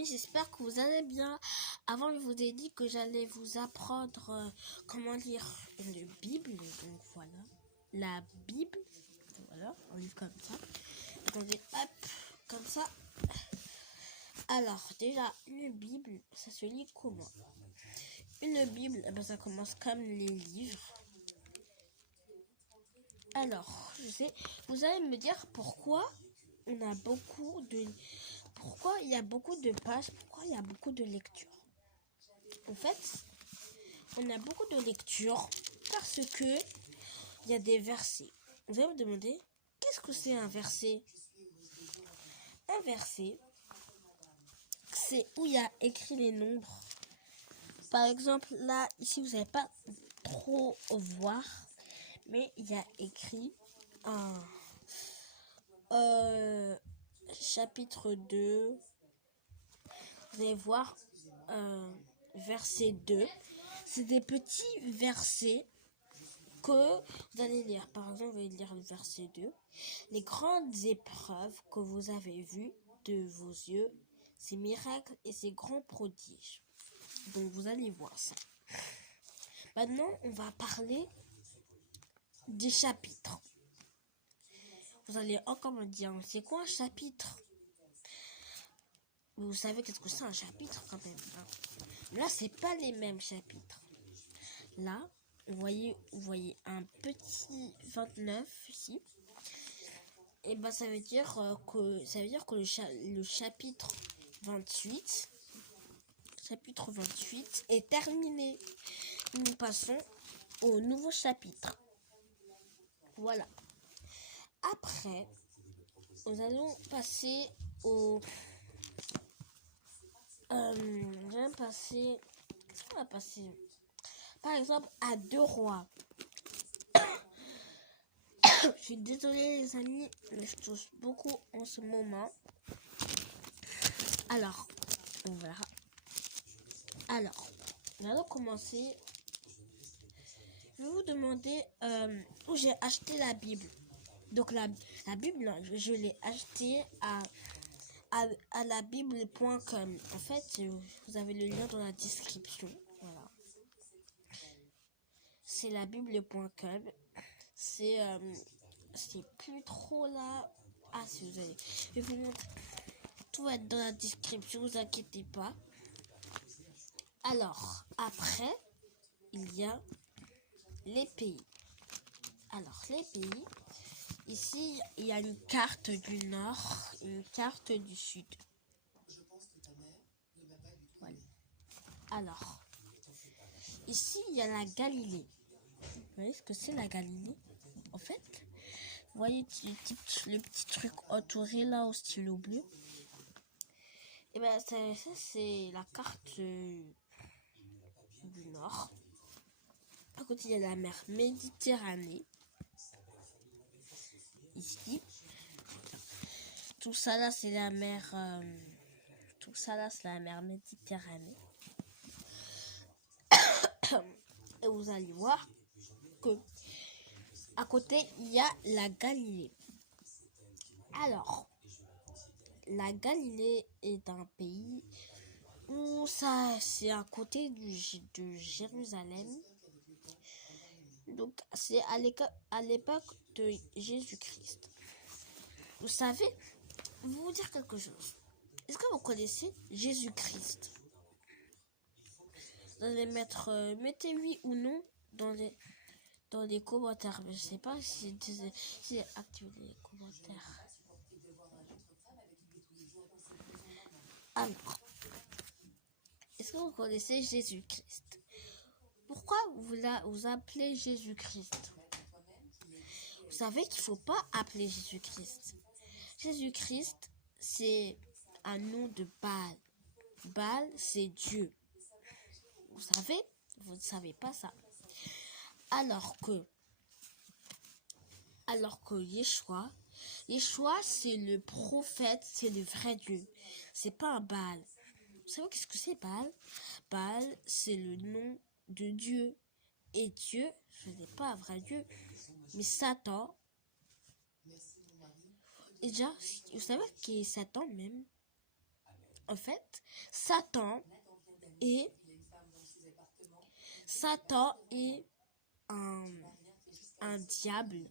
amis, j'espère que vous allez bien. Avant, je vous ai dit que j'allais vous apprendre comment lire une Bible. Donc voilà, la Bible. Voilà, on lit comme ça. Attendez, hop, comme ça. Alors, déjà, une Bible, ça se lit comment? Une Bible, ça commence comme les livres. Alors, vous allez me dire pourquoi il y a beaucoup de pages, pourquoi il y a beaucoup de lectures. En fait, on a beaucoup de lectures parce que il y a des versets. Vous allez me demander, qu'est-ce que c'est un verset? Un verset, c'est où il y a écrit les nombres. Par exemple, là, ici, vous n'allez pas trop voir, mais il y a écrit un chapitre 2. Vous allez voir verset 2. C'est des petits versets que vous allez lire. Par exemple, vous allez lire le verset 2. Les grandes épreuves que vous avez vues de vos yeux, ces miracles et ces grands prodiges. Donc, vous allez voir ça. Maintenant, on va parler des chapitres. Vous allez encore me dire, c'est quoi un chapitre? Vous savez qu'est-ce que c'est un chapitre quand même. Hein? Là, c'est pas les mêmes chapitres. Là, vous voyez un petit 29 ici. Et ça veut dire que le chapitre 28 est terminé. Nous passons au nouveau chapitre. Voilà. Après, nous allons passer au par exemple à 2 rois. Je suis désolée les amis, mais je tousse beaucoup en ce moment. Alors, on verra. Alors, nous allons commencer. Je vais vous demander où j'ai acheté la Bible. Donc la Bible, je l'ai achetée à la bible.com. En fait, vous avez le lien dans la description. Voilà. C'est la bible.com. C'est plus trop là. Ah, si vous allez. Je vais vous montrer. Tout va être dans la description, vous inquiétez pas. Alors, après, il y a les pays. Alors, les pays. Ici, il y a une carte du nord, une carte du sud. Voilà. Alors, ici, il y a la Galilée. Vous voyez ce que c'est la Galilée? En fait, vous voyez le petit truc entouré là au stylo bleu? Et ça c'est la carte du nord. À côté, il y a la mer Méditerranée. Ici. Tout ça là, c'est la mer Méditerranée. Et vous allez voir que à côté, il y a la Galilée. Alors, la Galilée est un pays où c'est à côté de Jérusalem. Donc, c'est à l'époque de Jésus-Christ. Vous savez, je vais vous dire quelque chose. Est-ce que vous connaissez Jésus-Christ? Vous allez mettez oui ou non dans les commentaires. Mais je sais pas si j'ai activé les commentaires. Alors, est-ce que vous connaissez Jésus-Christ? Pourquoi vous appelez Jésus-Christ? Vous savez qu'il ne faut pas appeler Jésus-Christ. Jésus-Christ, c'est un nom de Baal. Baal, c'est Dieu. Vous ne savez pas ça. Alors que Yeshua, c'est le prophète, c'est le vrai Dieu. C'est pas un Baal. Vous savez qu'est-ce que c'est Baal? Baal, c'est le nom de Dieu. Et Dieu, ce n'est pas un vrai Dieu. Mais Satan, déjà, vous savez qui est Satan même? En fait, Satan est un, un diable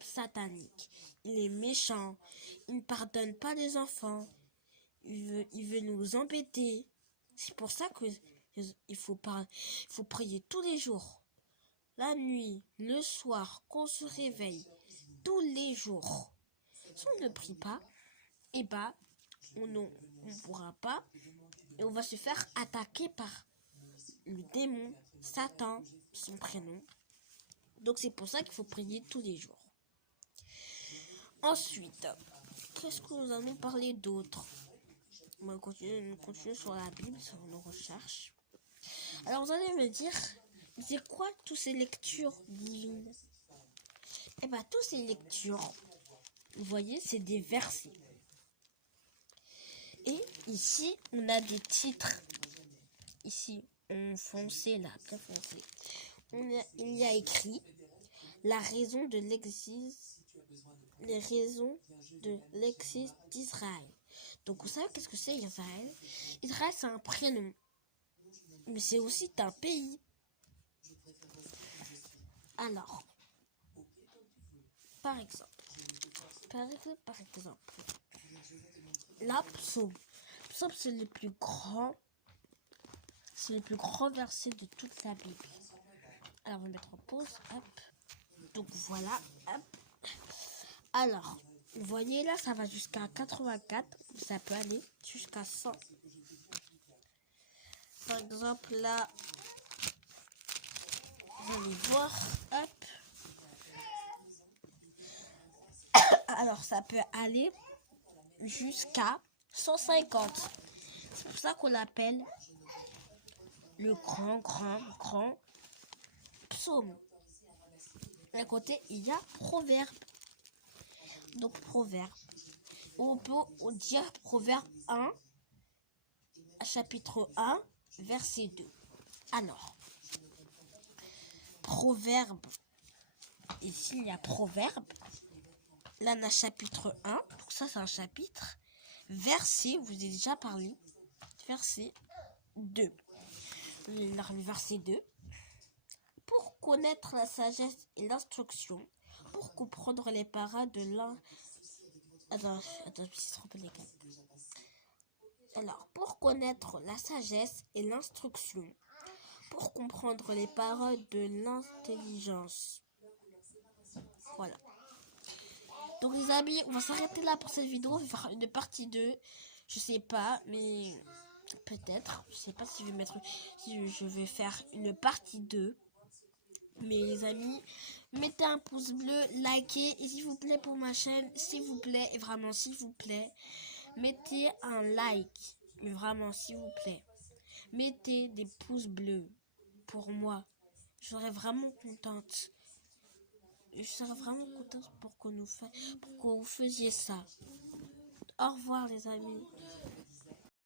satanique. Il est méchant, il ne pardonne pas les enfants, il veut nous embêter. C'est pour ça que il faut prier tous les jours, la nuit, le soir, qu'on se réveille, tous les jours. Si on ne prie pas, eh ben, on ne pourra pas et on va se faire attaquer par le démon, Satan, son prénom. Donc c'est pour ça qu'il faut prier tous les jours. Ensuite, qu'est-ce que nous allons parler d'autre? On va continuer sur la Bible, sur nos recherches. Alors vous allez me dire, c'est quoi toutes ces lectures divines? Eh bien, toutes ces lectures, vous voyez, c'est des versets. Et ici, on a des titres. Ici, en foncé, là, bien foncé. Il y a écrit la raison de l'existence, les raisons de l'existence d'Israël. Donc, vous savez qu'est-ce que c'est Israël? Israël, c'est un prénom. Mais c'est aussi un pays. Alors, par exemple, la psaume. Psaume, c'est le plus grand verset de toute la Bible. Alors, on va mettre en pause. Hop. Donc, voilà. Hop. Alors, vous voyez là, ça va jusqu'à 84. Ça peut aller jusqu'à 100. Par exemple, là, vous allez voir. Hop. Alors, ça peut aller jusqu'à 150. C'est pour ça qu'on l'appelle le grand psaume. À côté, il y a proverbe. Donc, proverbe. On peut dire proverbe 1, chapitre 1, verset 2. Alors, proverbe. Ici, il y a proverbe. Là, on a chapitre 1. Donc, ça, c'est un chapitre. Verset, vous avez déjà parlé. Verset 2. Le verset 2. Pour connaître la sagesse et l'instruction, pour comprendre les paroles de l'un. Attends, je me suis trompé les gars. Alors, pour connaître la sagesse et l'instruction, pour comprendre les paroles de l'intelligence. Voilà. Donc les amis, on va s'arrêter là pour cette vidéo. On va faire une partie 2. Je sais pas, mais peut-être. Je sais pas si je vais faire une partie 2. Mais les amis, mettez un pouce bleu, likez. Et s'il vous plaît pour ma chaîne, s'il vous plaît, et vraiment s'il vous plaît, mettez un like. Mais vraiment s'il vous plaît. Mettez des pouces bleus pour moi. Je serais vraiment contente. Je serais vraiment contente pour que vous faisiez ça. Au revoir les amis.